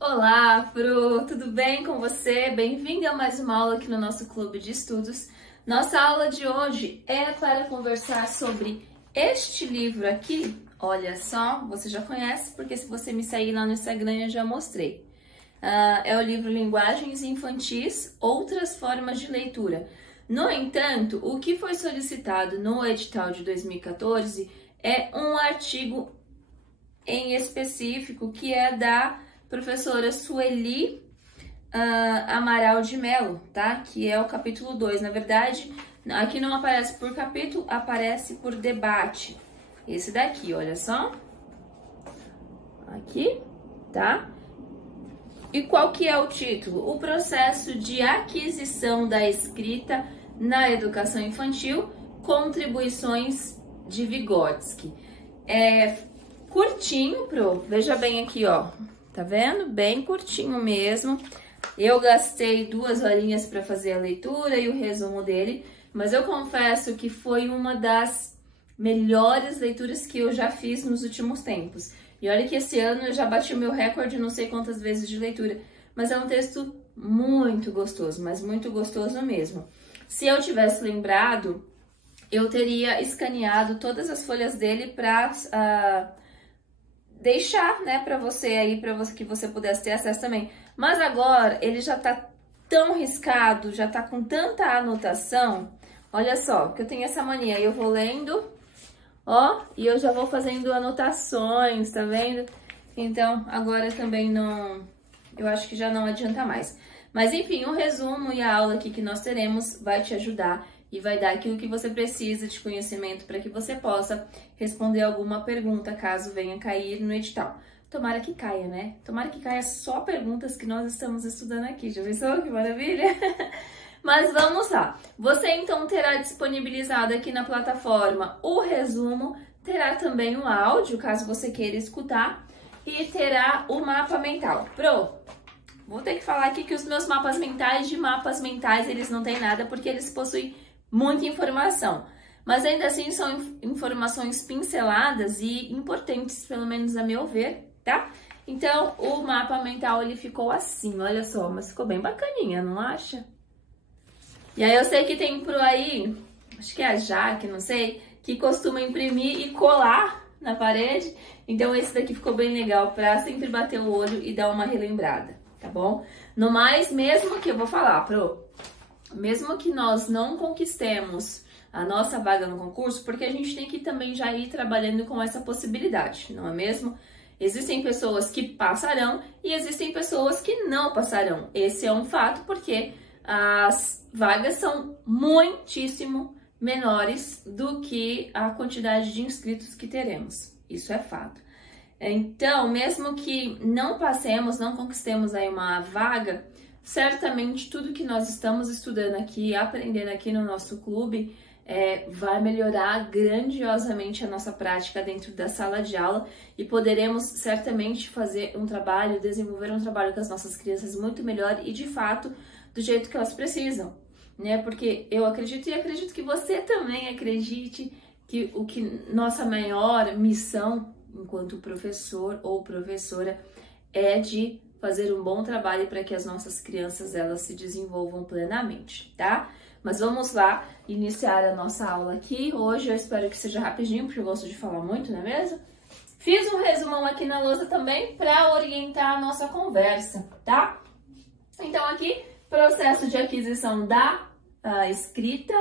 Olá, Fru! Tudo bem com você? Bem-vinda a mais uma aula aqui no nosso clube de estudos. Nossa aula de hoje é para conversar sobre este livro aqui. Olha só, você já conhece, porque se você me seguir lá no Instagram eu já mostrei. É o livro Linguagens Infantis, Outras Formas de Leitura. No entanto, o que foi solicitado no edital de 2014 é um artigo em específico que é da professora Sueli Amaral de Mello, tá? Que é o capítulo 2. Na verdade, aqui não aparece por capítulo, aparece por debate. Esse daqui, olha só. Aqui, tá? E qual que é o título? O processo de aquisição da escrita na educação infantil, contribuições de Vygotsky. É curtinho, veja bem aqui, ó. Tá vendo? Bem curtinho mesmo. Eu gastei 2 horinhas para fazer a leitura e o resumo dele, mas eu confesso que foi uma das melhores leituras que eu já fiz nos últimos tempos. E olha que esse ano eu já bati o meu recorde não sei quantas vezes de leitura, mas é um texto muito gostoso, mas muito gostoso mesmo. Se eu tivesse lembrado, eu teria escaneado todas as folhas dele para deixar, né, para você aí, que você pudesse ter acesso também. Mas agora ele já tá tão riscado, já tá com tanta anotação. Olha só, que eu tenho essa mania, eu vou lendo, ó, e eu já vou fazendo anotações, tá vendo? Então, agora também não, eu acho que já não adianta mais. Mas enfim, o resumo e a aula aqui que nós teremos vai te ajudar e vai dar aquilo que você precisa de conhecimento para que você possa responder alguma pergunta caso venha cair no edital. Tomara que caia, né? Tomara que caia só perguntas que nós estamos estudando aqui. Já pensou? Que maravilha! Mas vamos lá. Você então terá disponibilizado aqui na plataforma o resumo, terá também o áudio, caso você queira escutar, e terá o mapa mental. Vou ter que falar aqui que os meus mapas mentais eles não têm nada, porque eles possuem muita informação, mas ainda assim são informações pinceladas e importantes, pelo menos a meu ver, tá? Então, o mapa mental, ele ficou assim, olha só, mas ficou bem bacaninha, não acha? E aí eu sei que tem por aí, acho que é a Jaque, não sei, que costuma imprimir e colar na parede, então esse daqui ficou bem legal pra sempre bater o olho e dar uma relembrada, tá bom? No mais, mesmo que eu vou falar, mesmo que nós não conquistemos a nossa vaga no concurso, porque a gente tem que também já ir trabalhando com essa possibilidade, não é mesmo? Existem pessoas que passarão e existem pessoas que não passarão. Esse é um fato, porque as vagas são muitíssimo menores do que a quantidade de inscritos que teremos. Isso é fato. Então, mesmo que não passemos, não conquistemos aí uma vaga, certamente tudo que nós estamos estudando aqui, aprendendo aqui no nosso clube, vai melhorar grandiosamente a nossa prática dentro da sala de aula e poderemos certamente fazer um trabalho, desenvolver um trabalho com as nossas crianças muito melhor e de fato do jeito que elas precisam, né? Porque eu acredito e acredito que você também acredite que nossa maior missão enquanto professor ou professora é de fazer um bom trabalho para que as nossas crianças elas se desenvolvam plenamente, tá? Mas vamos lá iniciar a nossa aula aqui. Hoje eu espero que seja rapidinho, porque eu gosto de falar muito, não é mesmo? Fiz um resumão aqui na lousa também para orientar a nossa conversa, tá? Então aqui, processo de aquisição da escrita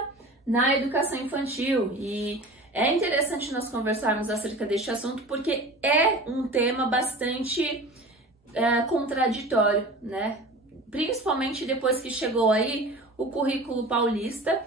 na educação infantil. E é interessante nós conversarmos acerca deste assunto, porque é um tema bastante contraditório, né? Principalmente depois que chegou aí o currículo paulista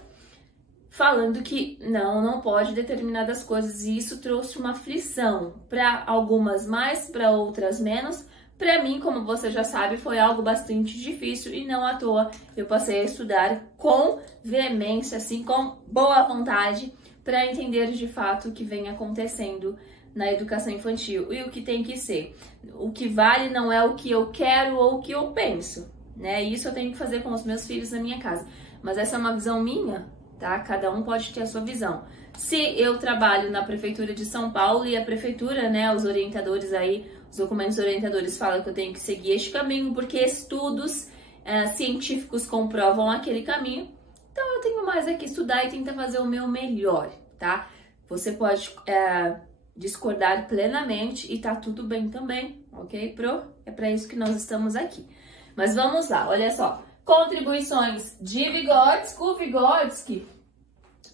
falando que não pode determinadas coisas, e isso trouxe uma aflição para algumas mais, para outras menos. Para mim, como você já sabe, foi algo bastante difícil e não à toa eu passei a estudar com veemência, assim, com boa vontade, para entender de fato o que vem acontecendo na educação infantil e o que tem que ser. O que vale não é o que eu quero ou o que eu penso, né? Isso eu tenho que fazer com os meus filhos na minha casa. Mas essa é uma visão minha, tá? Cada um pode ter a sua visão. Se eu trabalho na Prefeitura de São Paulo e a Prefeitura, né, os orientadores aí, Os documentos orientadores falam que eu tenho que seguir este caminho porque estudos científicos comprovam aquele caminho. Então eu tenho mais aqui estudar e tentar fazer o meu melhor, tá? Você pode discordar plenamente e tá tudo bem também, ok, Pro? É para isso que nós estamos aqui. Mas vamos lá, olha só. Contribuições de Vygotsky. O Vygotsky,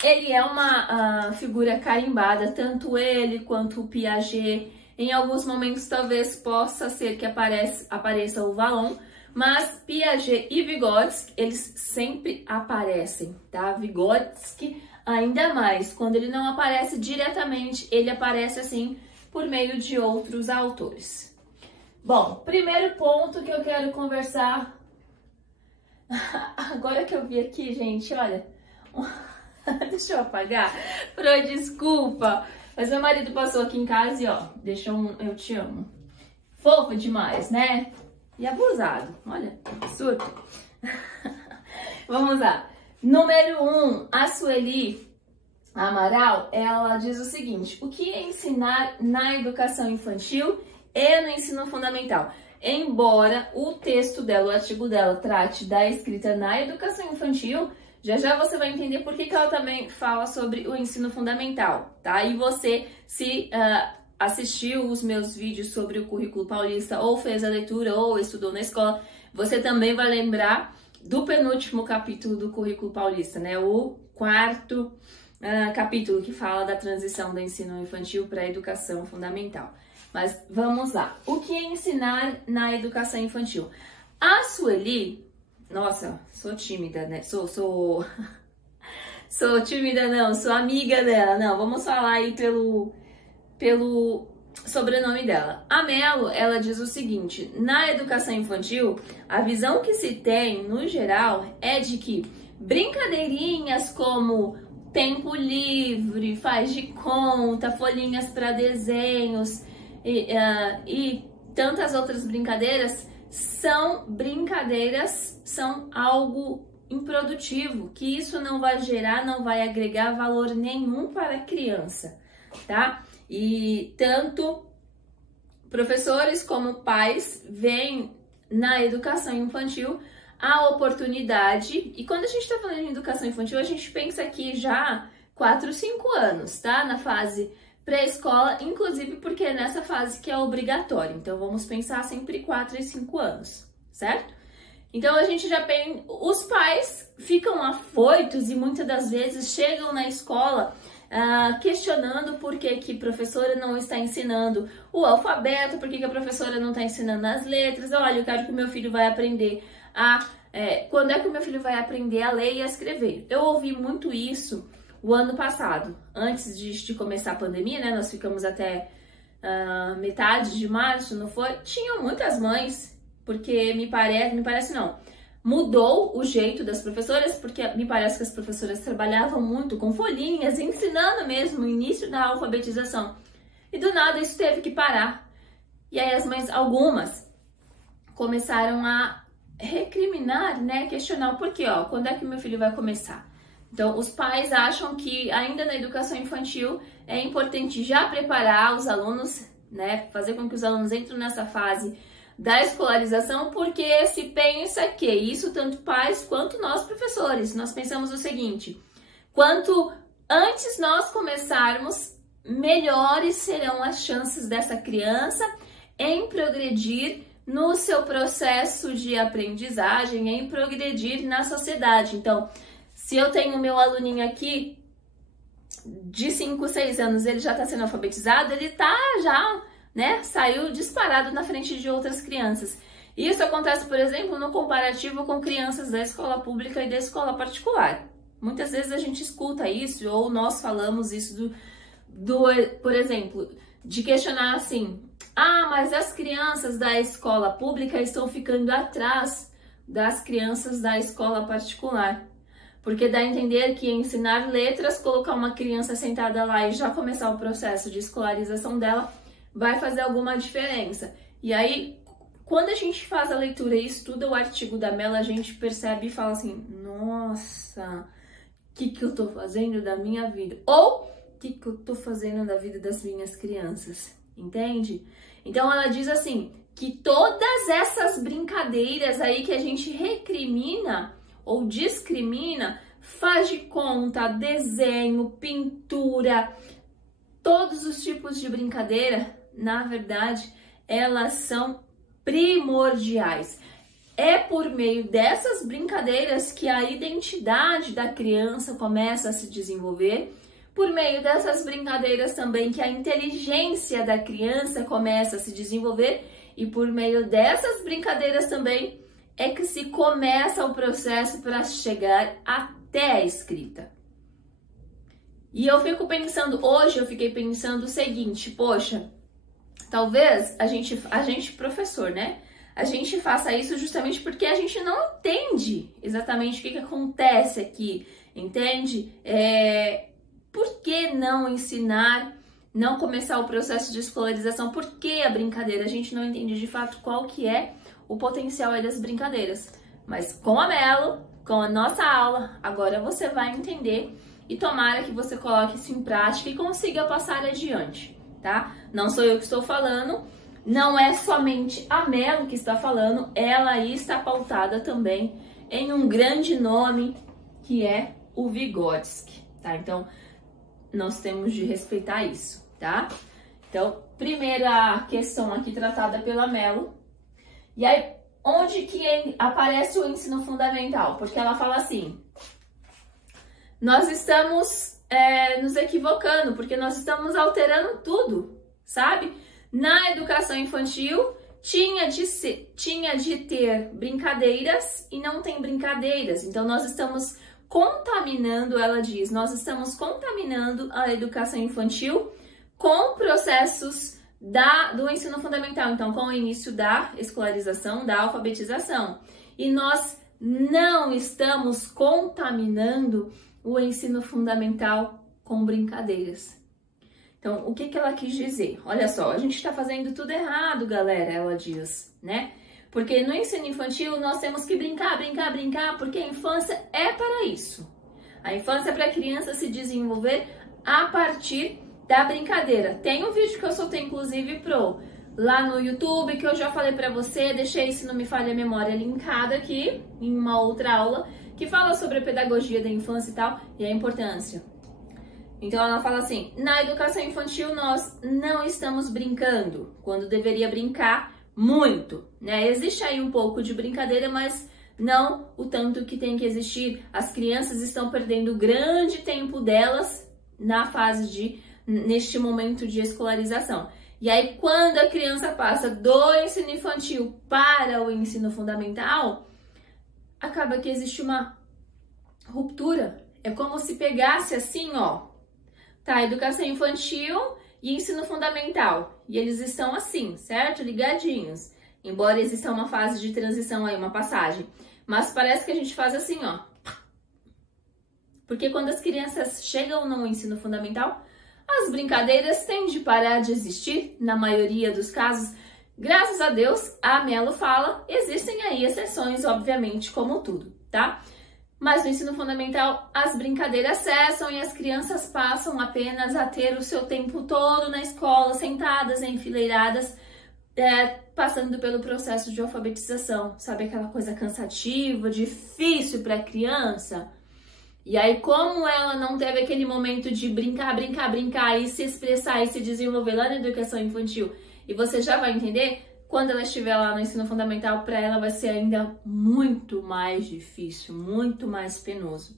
ele é uma figura carimbada, tanto ele quanto o Piaget. Em alguns momentos talvez possa ser que apareça o Vallon, mas Piaget e Vygotsky, eles sempre aparecem, tá? Vygotsky ainda mais, quando ele não aparece diretamente, ele aparece assim por meio de outros autores. Bom, primeiro ponto que eu quero conversar, agora que eu vi aqui, gente, olha, deixa eu apagar, desculpa, mas meu marido passou aqui em casa e ó, deixou um eu te amo. Fofo demais, né? E abusado, olha, absurdo. Vamos lá. Número 1, a Sueli Amaral, ela diz o seguinte: o que é ensinar na educação infantil e no ensino fundamental? Embora o texto dela, o artigo dela, trate da escrita na educação infantil, já você vai entender por que ela também fala sobre o ensino fundamental, tá? E você, se assistiu os meus vídeos sobre o currículo paulista, ou fez a leitura, ou estudou na escola, você também vai lembrar do penúltimo capítulo do currículo paulista, né? O 4º capítulo que fala da transição do ensino infantil para a educação fundamental. Mas vamos lá. O que é ensinar na educação infantil? A Sueli, nossa, sou tímida, né? Sou tímida não, sou amiga dela. Não, vamos falar aí pelo sobrenome dela. A Mello, ela diz o seguinte: na educação infantil, a visão que se tem, no geral, é de que brincadeirinhas como tempo livre, faz de conta, folhinhas para desenhos e tantas outras brincadeiras são algo improdutivo, que isso não vai gerar, não vai agregar valor nenhum para a criança, tá? E tanto professores como pais veem na educação infantil a oportunidade, e quando a gente está falando em educação infantil, a gente pensa aqui já 4, 5 anos, tá? Na fase pré-escola, inclusive porque é nessa fase que é obrigatório, então vamos pensar sempre 4 e 5 anos, certo? Então a gente já pensa, os pais ficam afoitos e muitas das vezes chegam na escola questionando por que a professora não está ensinando o alfabeto, por que a professora não está ensinando as letras. Olha, eu quero que o meu filho vai aprender quando é que o meu filho vai aprender a ler e a escrever? Eu ouvi muito isso o ano passado, antes de começar a pandemia, né? Nós ficamos até metade de março, não foi? Tinham muitas mães, porque me parece não, mudou o jeito das professoras, porque me parece que as professoras trabalhavam muito com folhinhas, ensinando mesmo o início da alfabetização. E do nada isso teve que parar. E aí as mães, algumas, começaram a recriminar, né, questionar o porquê, quando é que meu filho vai começar? Então, os pais acham que ainda na educação infantil é importante já preparar os alunos, né, fazer com que os alunos entrem nessa fase da escolarização, porque se pensa que isso tanto pais quanto nós professores, nós pensamos o seguinte: quanto antes nós começarmos, melhores serão as chances dessa criança em progredir no seu processo de aprendizagem, em progredir na sociedade. Então, se eu tenho meu aluninho aqui de 5, 6 anos, ele já está sendo alfabetizado, ele está já, né, saiu disparado na frente de outras crianças. Isso acontece, por exemplo, no comparativo com crianças da escola pública e da escola particular. Muitas vezes a gente escuta isso, ou nós falamos isso por exemplo, de questionar assim: mas as crianças da escola pública estão ficando atrás das crianças da escola particular. Porque dá a entender que ensinar letras, colocar uma criança sentada lá e já começar o processo de escolarização dela, vai fazer alguma diferença. E aí, quando a gente faz a leitura e estuda o artigo da Mello, a gente percebe e fala assim: nossa, o que eu tô fazendo da minha vida? Ou, o que eu tô fazendo da vida das minhas crianças? entende? Então ela diz assim, que todas essas brincadeiras aí que a gente recrimina ou discrimina, faz de conta, desenho, pintura, todos os tipos de brincadeira, na verdade, elas são primordiais. É por meio dessas brincadeiras que a identidade da criança começa a se desenvolver, por meio dessas brincadeiras também que a inteligência da criança começa a se desenvolver, e por meio dessas brincadeiras também é que se começa o processo para chegar até a escrita. E eu fico pensando, hoje eu fiquei pensando o seguinte, poxa, talvez a gente professor, né? A gente faça isso justamente porque a gente não entende exatamente o que acontece aqui, entende? Por que não ensinar, não começar o processo de escolarização? Por que a brincadeira? A gente não entende de fato qual que é o potencial aí das brincadeiras. Mas com a Melo, com a nossa aula, agora você vai entender e tomara que você coloque isso em prática e consiga passar adiante, tá? Não sou eu que estou falando, não é somente a Melo que está falando, ela aí está pautada também em um grande nome que é o Vygotsky, tá? Então, nós temos de respeitar isso, tá? Então, primeira questão aqui tratada pela Melo. E aí, onde que aparece o ensino fundamental? Porque ela fala assim, nós estamos nos equivocando, porque nós estamos alterando tudo, sabe? Na educação infantil, tinha de ter brincadeiras e não tem brincadeiras. Então, nós estamos contaminando, ela diz, nós estamos contaminando a educação infantil com processos do ensino fundamental, então com o início da escolarização, da alfabetização. E nós não estamos contaminando o ensino fundamental com brincadeiras. Então, o que ela quis dizer? Olha só, a gente está fazendo tudo errado, galera, ela diz, né? Porque no ensino infantil nós temos que brincar, porque a infância é para isso. A infância é para a criança se desenvolver a partir da brincadeira. Tem um vídeo que eu soltei, inclusive, lá no YouTube, que eu já falei para você, deixei, se não me falha a memória, linkado aqui em uma outra aula, que fala sobre a pedagogia da infância e tal, e a importância. Então ela fala assim, na educação infantil nós não estamos brincando, quando deveria brincar muito, né? Existe aí um pouco de brincadeira, mas não o tanto que tem que existir. As crianças estão perdendo grande tempo delas neste momento de escolarização. E aí, quando a criança passa do ensino infantil para o ensino fundamental, acaba que existe uma ruptura. É como se pegasse assim, ó, tá, educação infantil e ensino fundamental. E eles estão assim, certo? Ligadinhos. Embora exista uma fase de transição aí, uma passagem. Mas parece que a gente faz assim, ó. Porque quando as crianças chegam no ensino fundamental, as brincadeiras têm de parar de existir, na maioria dos casos. Graças a Deus, a Melo fala, existem aí exceções, obviamente, como tudo, tá? Mas no ensino fundamental, as brincadeiras cessam e as crianças passam apenas a ter o seu tempo todo na escola, sentadas, enfileiradas, passando pelo processo de alfabetização. Sabe aquela coisa cansativa, difícil para a criança? E aí, como ela não teve aquele momento de brincar e se expressar e se desenvolver lá na educação infantil, e você já vai entender, quando ela estiver lá no ensino fundamental, para ela vai ser ainda muito mais difícil, muito mais penoso,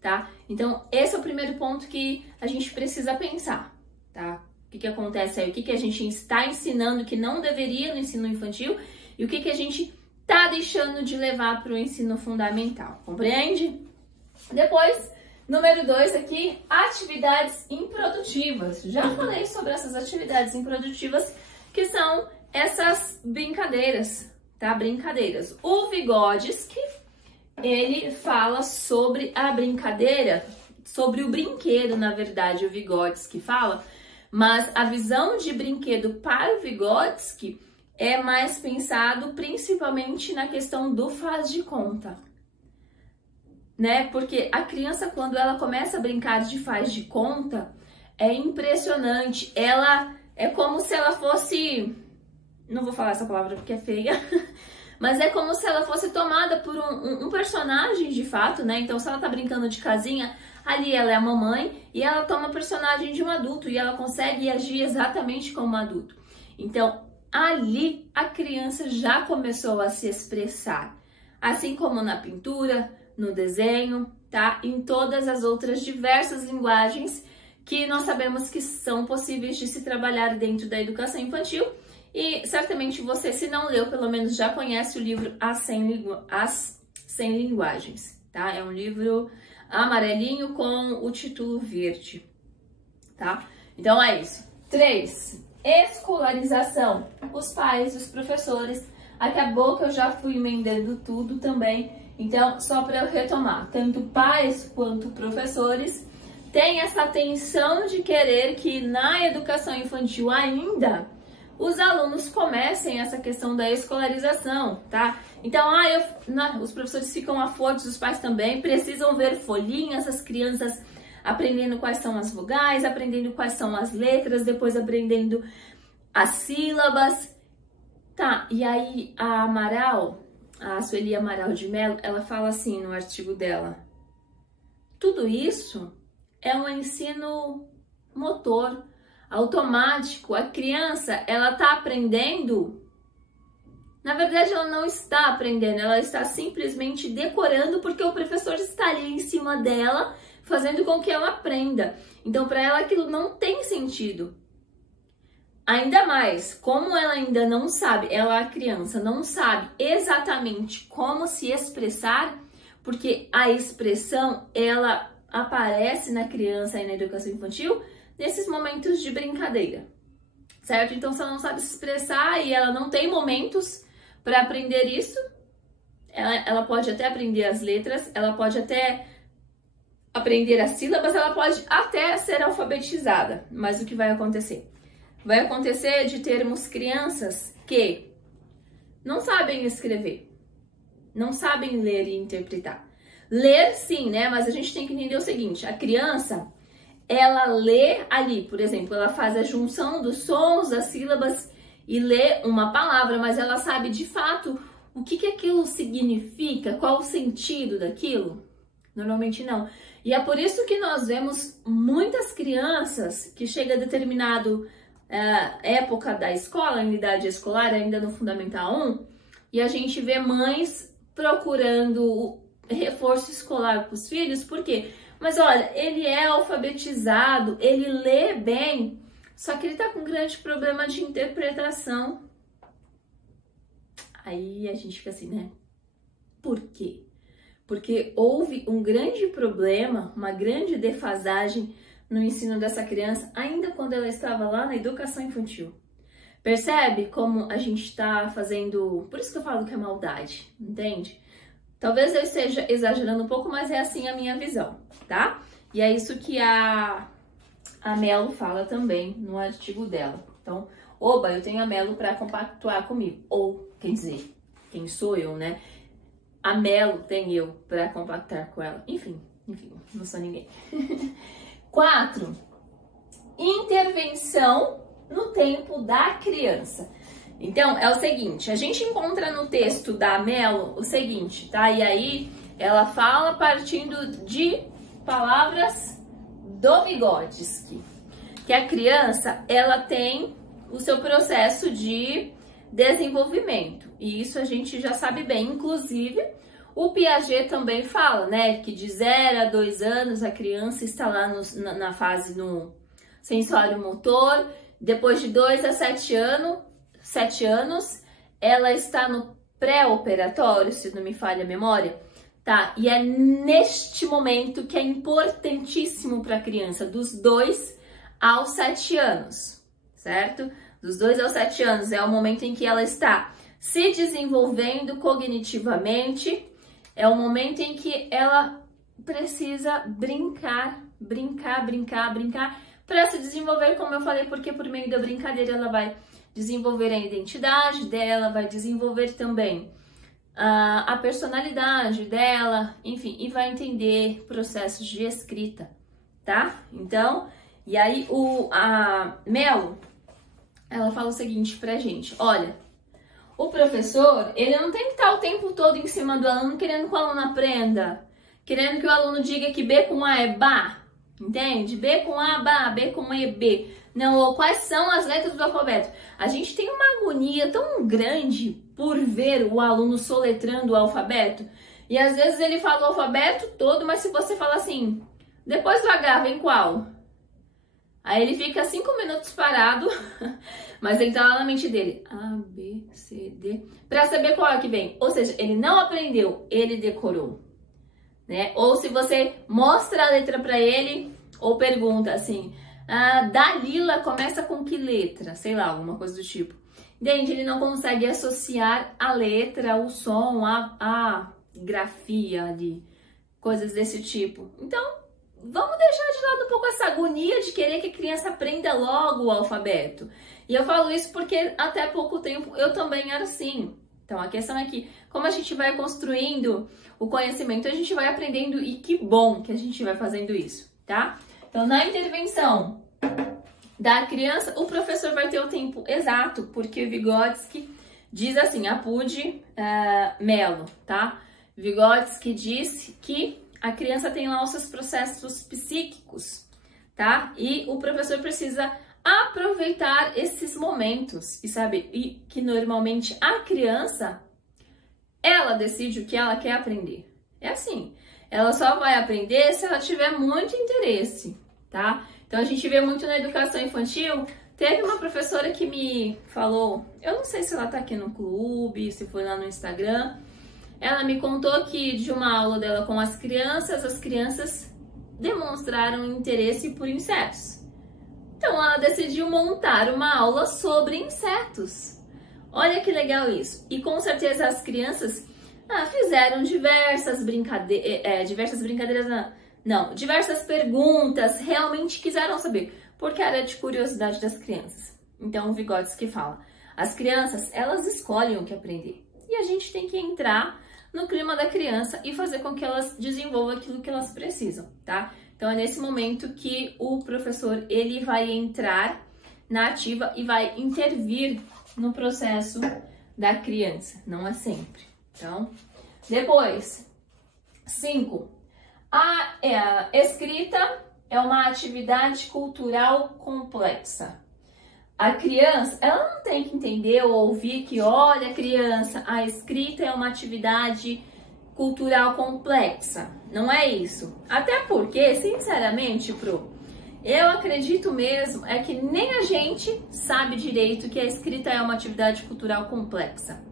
tá? Então, esse é o primeiro ponto que a gente precisa pensar, tá? O que acontece aí? O que a gente está ensinando que não deveria no ensino infantil e o que a gente tá deixando de levar para o ensino fundamental, compreende? Depois, número 2 aqui, atividades improdutivas. Já falei sobre essas atividades improdutivas, que são essas brincadeiras, tá? Brincadeiras. O Vygotsky, ele fala sobre a brincadeira, sobre o brinquedo, na verdade, o Vygotsky fala, mas a visão de brinquedo para o Vygotsky é mais pensado principalmente na questão do faz de conta, né? Porque a criança, quando ela começa a brincar de faz de conta, é impressionante. Ela é como se ela fosse, não vou falar essa palavra porque é feia, mas é como se ela fosse tomada por um personagem de fato, né? Então, se ela tá brincando de casinha, ali ela é a mamãe e ela toma personagem de um adulto e ela consegue agir exatamente como um adulto. Então, ali a criança já começou a se expressar, assim como na pintura, no desenho, tá? Em todas as outras diversas linguagens que nós sabemos que são possíveis de se trabalhar dentro da educação infantil. E certamente você, se não leu, pelo menos já conhece o livro As 100 Linguagens, tá? É um livro amarelinho com o título verde, tá? Então é isso. 3. Escolarização. Os pais, os professores. Acabou que eu já fui emendando tudo também. Então, só para eu retomar, tanto pais quanto professores têm essa atenção de querer que na educação infantil ainda os alunos comecem essa questão da escolarização, tá? Então, os professores ficam afoitos, os pais também precisam ver folhinhas, as crianças aprendendo quais são as vogais, aprendendo quais são as letras, depois aprendendo as sílabas, tá? E aí a Sueli Amaral de Mello, ela fala assim no artigo dela: tudo isso é um ensino motor, automático. A criança, ela tá aprendendo, na verdade ela não está aprendendo, ela está simplesmente decorando porque o professor está ali em cima dela, fazendo com que ela aprenda. Então, para ela aquilo não tem sentido. Ainda mais, como ela ainda não sabe, a criança não sabe exatamente como se expressar, porque a expressão, ela aparece na criança e na educação infantil nesses momentos de brincadeira, certo? Então, se ela não sabe se expressar e ela não tem momentos para aprender isso, ela pode até aprender as letras, ela pode até aprender as sílabas, ela pode até ser alfabetizada. Mas o que vai acontecer? Vai acontecer de termos crianças que não sabem escrever, não sabem ler e interpretar. Ler sim, né? Mas a gente tem que entender o seguinte: a criança, ela lê ali, por exemplo, ela faz a junção dos sons, das sílabas e lê uma palavra, mas ela sabe de fato o que aquilo significa, qual o sentido daquilo? Normalmente não. E é por isso que nós vemos muitas crianças que chegam a determinado época da escola, em idade escolar, ainda no Fundamental 1, e a gente vê mães procurando reforço escolar para os filhos. Por quê? Mas olha, ele é alfabetizado, ele lê bem, só que ele tá com um grande problema de interpretação. Aí a gente fica assim, né? Por quê? Porque houve um grande problema, uma grande defasagem no ensino dessa criança, ainda quando ela estava lá na educação infantil. Percebe como a gente está fazendo... Por isso que eu falo que é maldade, entende? Talvez eu esteja exagerando um pouco, mas é assim a minha visão, tá? E é isso que a Mello fala também no artigo dela. Então, oba, eu tenho a Mello para compactuar comigo. Ou, quer dizer, quem sou eu, né? A Mello tem eu para compactar com ela. Enfim, não sou ninguém. 4. Intervenção no tempo da criança. Então, é o seguinte, a gente encontra no texto da Mello o seguinte, tá? E aí, ela fala partindo de palavras do Vygotsky, que a criança, ela tem o seu processo de desenvolvimento. E isso a gente já sabe bem. Inclusive, o Piaget também fala, né, que de 0 a 2 anos a criança está lá na fase no sensório motor. Depois de 2 a 7 anos, ela está no pré-operatório, se não me falha a memória, tá? E é neste momento que é importantíssimo para a criança, dos 2 aos 7 anos, certo? Dos 2 aos 7 anos é o momento em que ela está se desenvolvendo cognitivamente, é o momento em que ela precisa brincar para se desenvolver, como eu falei, porque por meio da brincadeira ela vai desenvolver a identidade dela, vai desenvolver também a personalidade dela, enfim, e vai entender processos de escrita, tá? Então, e aí a Mello, ela fala o seguinte pra gente: olha, o professor, ele não tem que estar o tempo todo em cima do aluno querendo que o aluno aprenda, querendo que o aluno diga que B com A é Bá, entende? B com A, Bá, B com E, B. Não, ou quais são as letras do alfabeto. A gente tem uma agonia tão grande por ver o aluno soletrando o alfabeto. E às vezes ele fala o alfabeto todo, mas se você fala assim, depois do H vem qual? Aí ele fica 5 minutos parado, mas ele tá lá na mente dele, A, B, C, D, pra saber qual é que vem. Ou seja, ele não aprendeu, ele decorou, né? Ou se você mostra a letra pra ele, ou pergunta assim, Dalila começa com que letra? Sei lá, alguma coisa do tipo. Entende? Ele não consegue associar a letra, o som, a grafia ali, coisas desse tipo. Então, vamos deixar de lado um pouco essa agonia de querer que a criança aprenda logo o alfabeto. E eu falo isso porque até pouco tempo eu também era assim. Então a questão é que, como a gente vai construindo o conhecimento, a gente vai aprendendo, e que bom que a gente vai fazendo isso, tá? Então na intervenção da criança, o professor vai ter o tempo exato, porque o Vygotsky diz assim, Apud Melo, tá? Vygotsky disse que a criança tem lá os seus processos psíquicos, tá? E o professor precisa aproveitar esses momentos e saber que normalmente a criança, ela decide o que ela quer aprender. É assim, ela só vai aprender se ela tiver muito interesse, tá? Então a gente vê muito na educação infantil. Teve uma professora que me falou, eu não sei se ela tá aqui no clube, se foi lá no Instagram. Ela me contou que de uma aula dela com as crianças demonstraram interesse por insetos. Então ela decidiu montar uma aula sobre insetos. Olha que legal isso. E com certeza as crianças fizeram diversas perguntas, realmente quiseram saber, porque era de curiosidade das crianças. Então o Vygotsky fala, as crianças, elas escolhem o que aprender. E a gente tem que entrar no clima da criança e fazer com que elas desenvolvam aquilo que elas precisam, tá? Então é nesse momento que o professor, ele vai entrar na ativa e vai intervir no processo da criança, não é sempre. Então, depois, 5. A escrita é uma atividade cultural complexa. A criança, ela não tem que entender ou ouvir que, olha, criança, a escrita é uma atividade cultural complexa. Não é isso. Até porque, sinceramente, eu acredito mesmo é que nem a gente sabe direito que a escrita é uma atividade cultural complexa.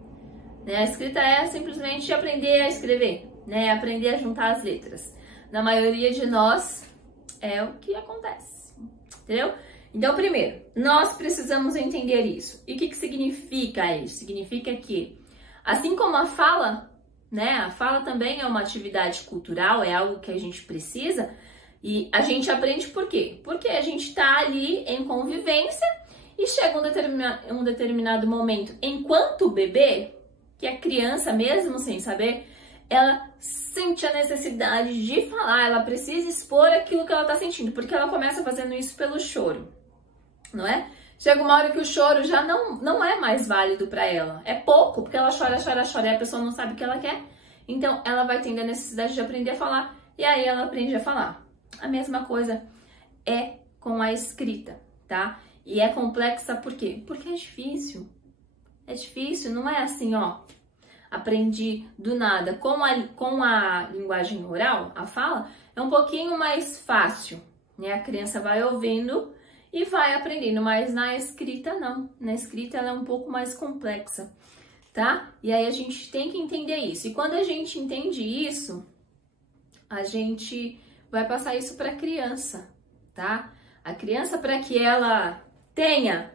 Né? A escrita é simplesmente aprender a escrever, né? Aprender a juntar as letras. Na maioria de nós, é o que acontece, entendeu? Então, primeiro, nós precisamos entender isso. E o que significa isso? Significa que, assim como a fala, né? A fala também é uma atividade cultural, é algo que a gente precisa. E a gente aprende por quê? Porque a gente está ali em convivência e chega um determinado momento, enquanto bebê, que a criança, mesmo sem saber, ela sente a necessidade de falar, ela precisa expor aquilo que ela está sentindo, porque ela começa fazendo isso pelo choro, não é? Chega uma hora que o choro já não é mais válido para ela, é pouco, porque ela chora e a pessoa não sabe o que ela quer, então ela vai tendo a necessidade de aprender a falar, e aí ela aprende a falar. A mesma coisa é com a escrita, tá? E é complexa por quê? Porque é difícil. É difícil, não é assim, ó, aprendi do nada. Com a linguagem oral, a fala, é um pouquinho mais fácil, né? A criança vai ouvindo e vai aprendendo, mas na escrita não. Na escrita ela é um pouco mais complexa, tá? E aí a gente tem que entender isso. E quando a gente entende isso, a gente vai passar isso para a criança, tá? A criança, para que ela tenha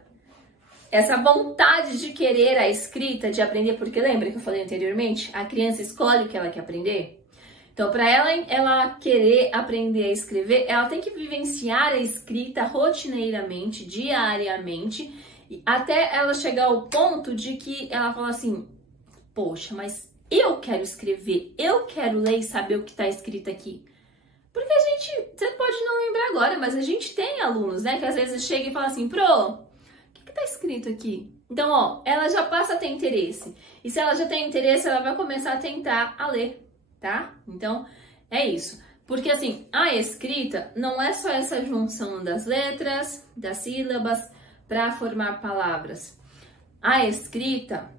essa vontade de querer a escrita, de aprender, porque lembra que eu falei anteriormente? A criança escolhe o que ela quer aprender. Então, para ela querer aprender a escrever, ela tem que vivenciar a escrita rotineiramente, diariamente, até ela chegar ao ponto de que ela fala assim, poxa, mas eu quero escrever, eu quero ler e saber o que está escrito aqui. Porque a gente, você pode não lembrar agora, mas a gente tem alunos, né, que às vezes chega e fala assim, pro, o que tá escrito aqui? Então, ó, ela já passa a ter interesse. E se ela já tem interesse, ela vai começar a tentar a ler, tá? Então, é isso. Porque, assim, a escrita não é só essa junção das letras, das sílabas, para formar palavras. A escrita,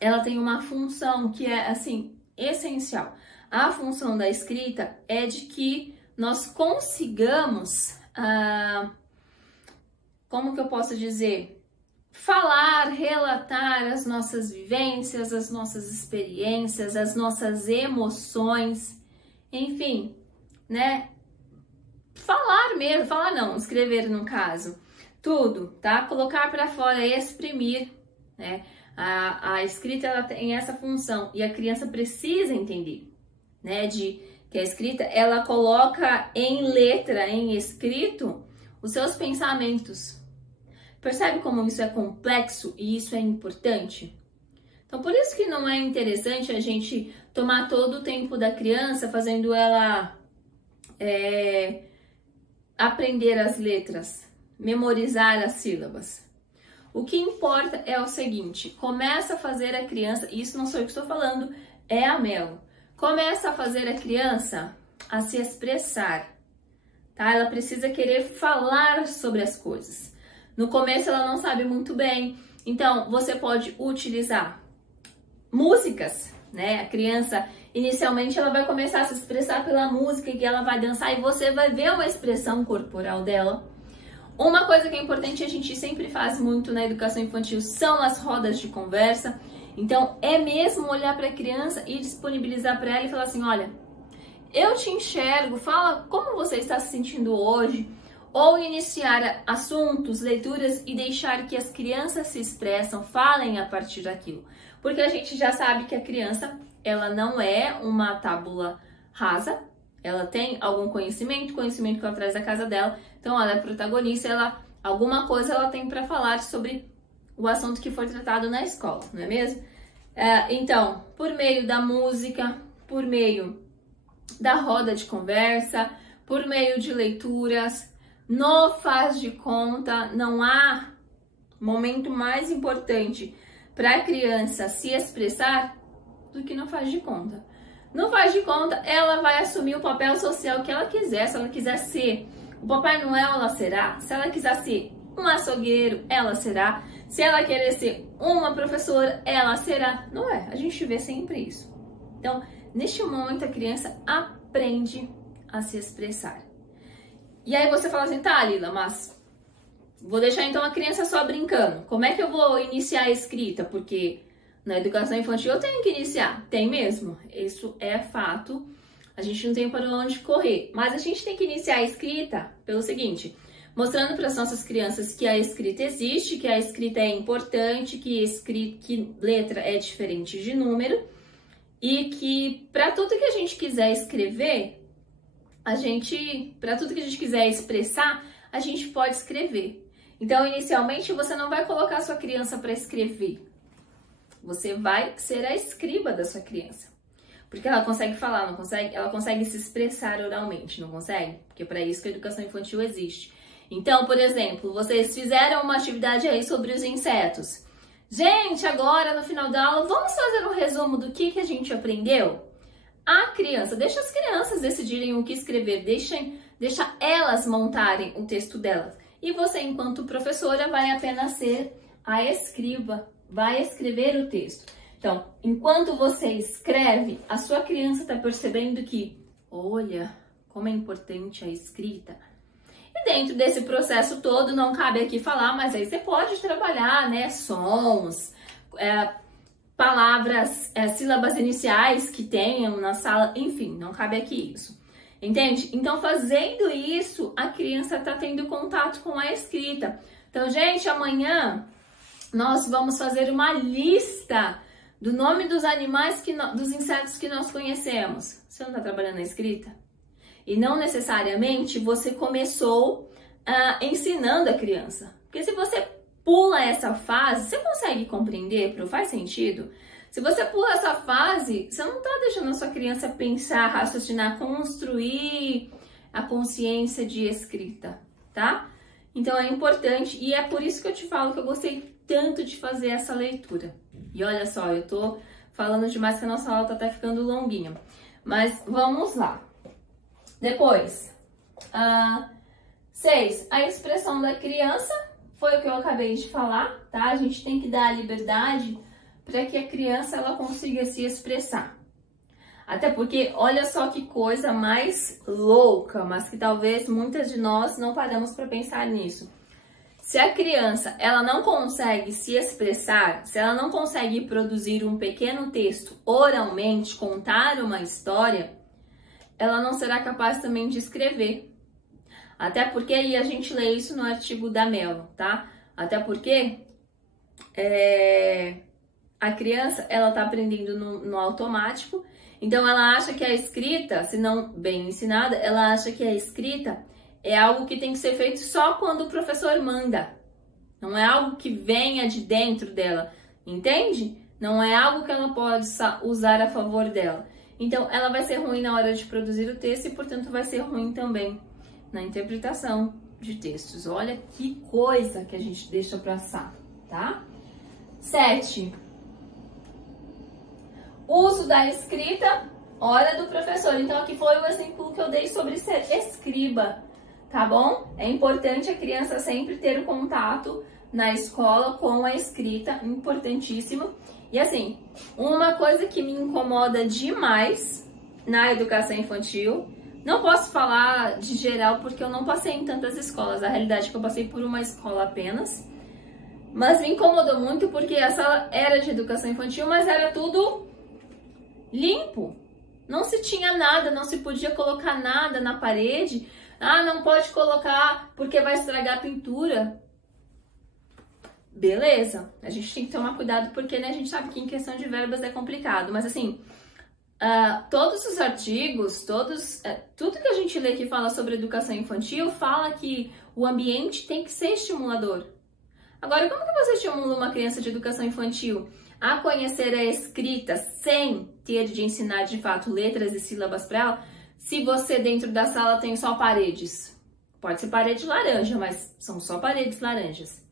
ela tem uma função que é, assim, essencial. A função da escrita é de que nós consigamos, como que eu posso dizer? Falar, relatar as nossas vivências, as nossas experiências, as nossas emoções, enfim, né? Falar mesmo, falar não, escrever no caso, tudo, tá? Colocar para fora, exprimir, né? A escrita, ela tem essa função e a criança precisa entender, né? Que a escrita, ela coloca em letra, em escrito, os seus pensamentos. Percebe como isso é complexo e isso é importante? Então, por isso que não é interessante a gente tomar todo o tempo da criança fazendo ela aprender as letras, memorizar as sílabas. O que importa é o seguinte, começa a fazer a criança, e isso não sou eu que estou falando, é a Melo. Começa a fazer a criança a se expressar, tá? Ela precisa querer falar sobre as coisas. No começo ela não sabe muito bem, então você pode utilizar músicas, né? A criança, inicialmente, ela vai começar a se expressar pela música que ela vai dançar e você vai ver uma expressão corporal dela. Uma coisa que é importante, a gente sempre faz muito na educação infantil, são as rodas de conversa. Então, é mesmo olhar para a criança e disponibilizar para ela e falar assim, olha, eu te enxergo, fala como você está se sentindo hoje, ou iniciar assuntos, leituras e deixar que as crianças se expressam, falem a partir daquilo. Porque a gente já sabe que a criança, ela não é uma tábula rasa, ela tem algum conhecimento que ela traz da casa dela, então ela é protagonista, alguma coisa ela tem para falar sobre o assunto que foi tratado na escola, não é mesmo? Então, por meio da música, por meio da roda de conversa, por meio de leituras, no faz de conta, não há momento mais importante para a criança se expressar do que no faz de conta. No faz de conta, ela vai assumir o papel social que ela quiser. Se ela quiser ser o Papai Noel, ela será. Se ela quiser ser um açougueiro, ela será. Se ela querer ser uma professora, ela será. Não é? A gente vê sempre isso. Então, neste momento, a criança aprende a se expressar. E aí você fala assim, tá, Lila, mas vou deixar então a criança só brincando. Como é que eu vou iniciar a escrita? Porque na educação infantil eu tenho que iniciar. Tem mesmo. Isso é fato. A gente não tem para onde correr. Mas a gente tem que iniciar a escrita pelo seguinte, mostrando para as nossas crianças que a escrita existe, que a escrita é importante, que letra é diferente de número e que para tudo que a gente quiser escrever, para tudo que a gente quiser expressar, a gente pode escrever. Então, inicialmente, você não vai colocar a sua criança para escrever. Você vai ser a escriba da sua criança. Porque ela consegue falar, não consegue? Ela consegue se expressar oralmente, não consegue? Porque para isso que a educação infantil existe. Então, por exemplo, vocês fizeram uma atividade aí sobre os insetos. Gente, agora no final da aula, vamos fazer um resumo do que a gente aprendeu? A criança, deixa as crianças decidirem o que escrever, deixa elas montarem o texto delas. E você, enquanto professora, vai apenas ser a escriba, vai escrever o texto. Então, enquanto você escreve, a sua criança está percebendo que, olha, como é importante a escrita. E dentro desse processo todo, não cabe aqui falar, mas aí você pode trabalhar, né, sons, palavras, sílabas iniciais que tenham na sala, enfim, não cabe aqui isso. Entende? Então, fazendo isso, a criança está tendo contato com a escrita. Então, gente, amanhã nós vamos fazer uma lista do nome dos animais, dos insetos que nós conhecemos. Você não está trabalhando na escrita? E não necessariamente você começou ensinando a criança. Porque se você pula essa fase, você consegue compreender? Faz sentido? Se você pula essa fase, você não está deixando a sua criança pensar, raciocinar, construir a consciência de escrita, tá? Então é importante e é por isso que eu te falo que eu gostei tanto de fazer essa leitura. E olha só, eu tô falando demais que a nossa aula tá até ficando longuinha. Mas vamos lá. Depois, 6. A expressão da criança foi o que eu acabei de falar, tá? A gente tem que dar a liberdade para que a criança ela consiga se expressar. Até porque, olha só que coisa mais louca, mas que talvez muitas de nós não paramos para pensar nisso. Se a criança ela não consegue se expressar, se ela não consegue produzir um pequeno texto oralmente, contar uma história, ela não será capaz também de escrever. Até porque, e a gente lê isso no artigo da Mello, tá? Até porque a criança ela tá aprendendo no automático, então ela acha que a escrita, se não bem ensinada, ela acha que a escrita é algo que tem que ser feito só quando o professor manda. Não é algo que venha de dentro dela, entende? Não é algo que ela pode usar a favor dela. Então, ela vai ser ruim na hora de produzir o texto e, portanto, vai ser ruim também na interpretação de textos. Olha que coisa que a gente deixa passar, tá? 7. Uso da escrita, hora do professor. Então, aqui foi o exemplo que eu dei sobre ser escriba. Tá bom? É importante a criança sempre ter o contato na escola com a escrita, importantíssimo. E assim, uma coisa que me incomoda demais na educação infantil, não posso falar de geral porque eu não passei em tantas escolas, a realidade é que eu passei por uma escola apenas, mas me incomodou muito porque a sala era de educação infantil, mas era tudo limpo. Não se tinha nada, não se podia colocar nada na parede. Ah, não pode colocar porque vai estragar a pintura. Beleza, a gente tem que tomar cuidado porque, né, a gente sabe que em questão de verbas é complicado. Mas assim, todos os artigos, tudo que a gente lê que fala sobre educação infantil fala que o ambiente tem que ser estimulador. Agora, como que você estimula uma criança de educação infantil a conhecer a escrita sem ter de ensinar de fato letras e sílabas para ela? Se você dentro da sala tem só paredes, pode ser parede laranja, mas são só paredes laranjas,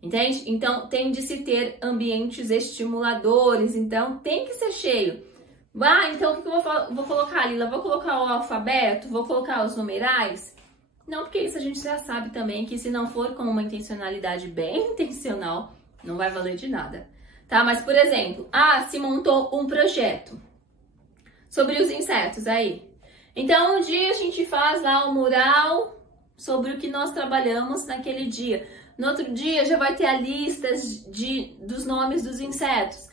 entende? Então tem de se ter ambientes estimuladores, então tem que ser cheio. Então o que eu vou colocar, Lila? Vou colocar o alfabeto? Vou colocar os numerais? Não, porque isso a gente já sabe também que se não for com uma intencionalidade bem intencional, não vai valer de nada, tá? Mas por exemplo, se montou um projeto sobre os insetos aí. Então, um dia a gente faz lá o mural sobre o que nós trabalhamos naquele dia. No outro dia já vai ter a lista dos nomes dos insetos.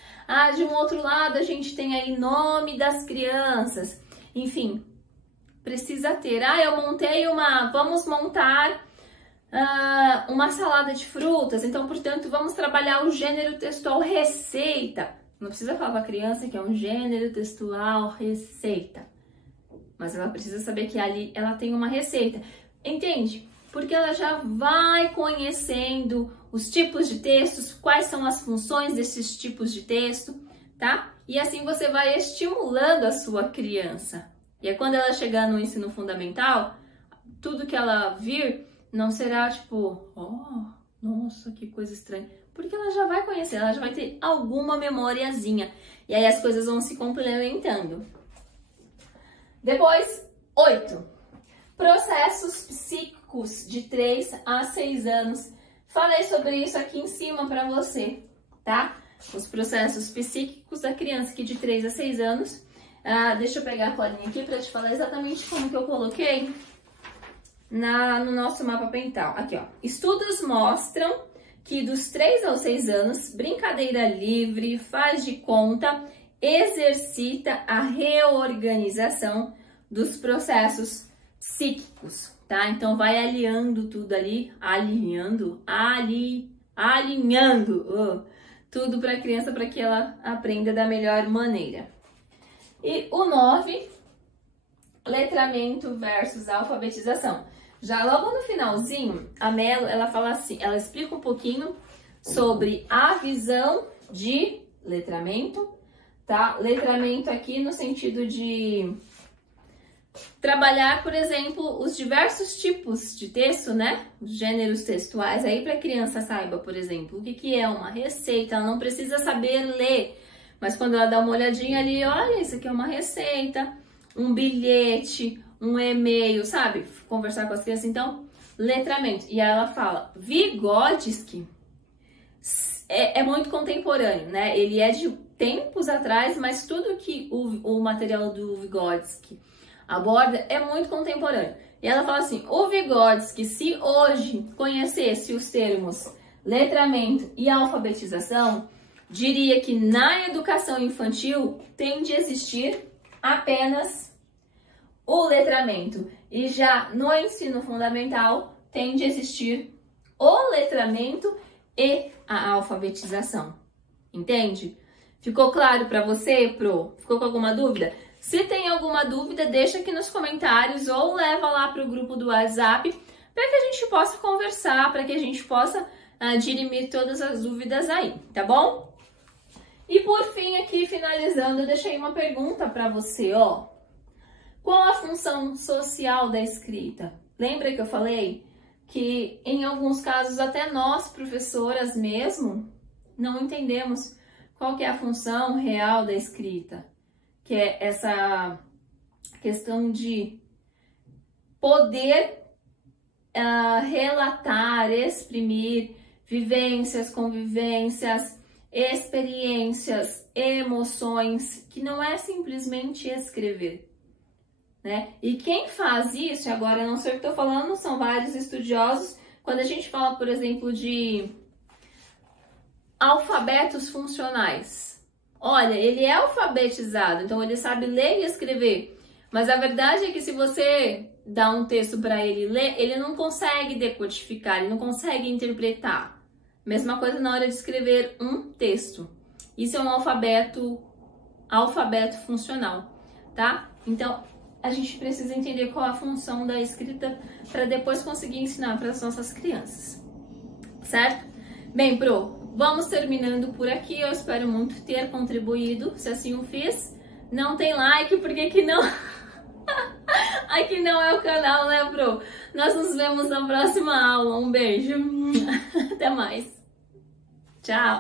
De um outro lado a gente tem aí nome das crianças. Enfim, precisa ter. Eu montei vamos montar uma salada de frutas. Então, portanto, vamos trabalhar o gênero textual receita. Não precisa falar para a criança que é um gênero textual receita. Mas ela precisa saber que ali ela tem uma receita, entende? Porque ela já vai conhecendo os tipos de textos, quais são as funções desses tipos de texto, tá? E assim você vai estimulando a sua criança. E é quando ela chegar no ensino fundamental, tudo que ela vir não será tipo, nossa, que coisa estranha. Porque ela já vai conhecer, ela já vai ter alguma memoriazinha. E aí as coisas vão se complementando. Depois, 8. Processos psíquicos de 3 a 6 anos. Falei sobre isso aqui em cima para você, tá? Os processos psíquicos da criança aqui de 3 a 6 anos. Deixa eu pegar a colinha aqui para te falar exatamente como que eu coloquei no nosso mapa mental. Aqui, ó. Estudos mostram que dos 3 aos 6 anos, brincadeira livre, faz de conta, exercita a reorganização dos processos psíquicos, tá? Então vai alinhando tudo ali, alinhando tudo para a criança para que ela aprenda da melhor maneira. E o 9, letramento versus alfabetização. Já logo no finalzinho, a Mello, ela fala assim, ela explica um pouquinho sobre a visão de letramento, tá? Letramento aqui no sentido de trabalhar, por exemplo, os diversos tipos de texto, né? Os gêneros textuais aí para a criança saiba, por exemplo, o que é uma receita. Ela não precisa saber ler, mas quando ela dá uma olhadinha ali, olha, isso aqui é uma receita, um bilhete, um e-mail, sabe? Conversar com as crianças, então, letramento. E aí ela fala, Vygotsky é muito contemporâneo, né? Ele é de tempos atrás, mas tudo que o material do Vygotsky aborda é muito contemporâneo. E ela fala assim, o Vygotsky, se hoje conhecesse os termos letramento e alfabetização, diria que na educação infantil tem de existir apenas o letramento. E já no ensino fundamental tem de existir o letramento e a alfabetização. Entende? Ficou claro para você, Pro? Ficou com alguma dúvida? Se tem alguma dúvida, deixa aqui nos comentários ou leva lá para o grupo do WhatsApp para que a gente possa conversar, para que a gente possa dirimir todas as dúvidas aí, tá bom? E por fim, aqui finalizando, eu deixei uma pergunta para você, ó. Qual a função social da escrita? Lembra que eu falei que em alguns casos até nós, professoras mesmo, não entendemos qual que é a função real da escrita, que é essa questão de poder relatar, exprimir vivências, convivências, experiências, emoções, que não é simplesmente escrever, né? E quem faz isso, agora não sei o que estou falando, são vários estudiosos, quando a gente fala, por exemplo, de alfabetos funcionais. Olha, ele é alfabetizado, então ele sabe ler e escrever, mas a verdade é que se você dá um texto para ele ler, ele não consegue decodificar, ele não consegue interpretar. Mesma coisa na hora de escrever um texto. Isso é um alfabeto funcional, tá? Então, a gente precisa entender qual a função da escrita para depois conseguir ensinar para as nossas crianças, certo? Bem, Pro, vamos terminando por aqui. Eu espero muito ter contribuído. Se assim o fiz, não tem like, porque aqui não... aqui não é o canal, né, Pro? Nós nos vemos na próxima aula. Um beijo. Até mais. Tchau.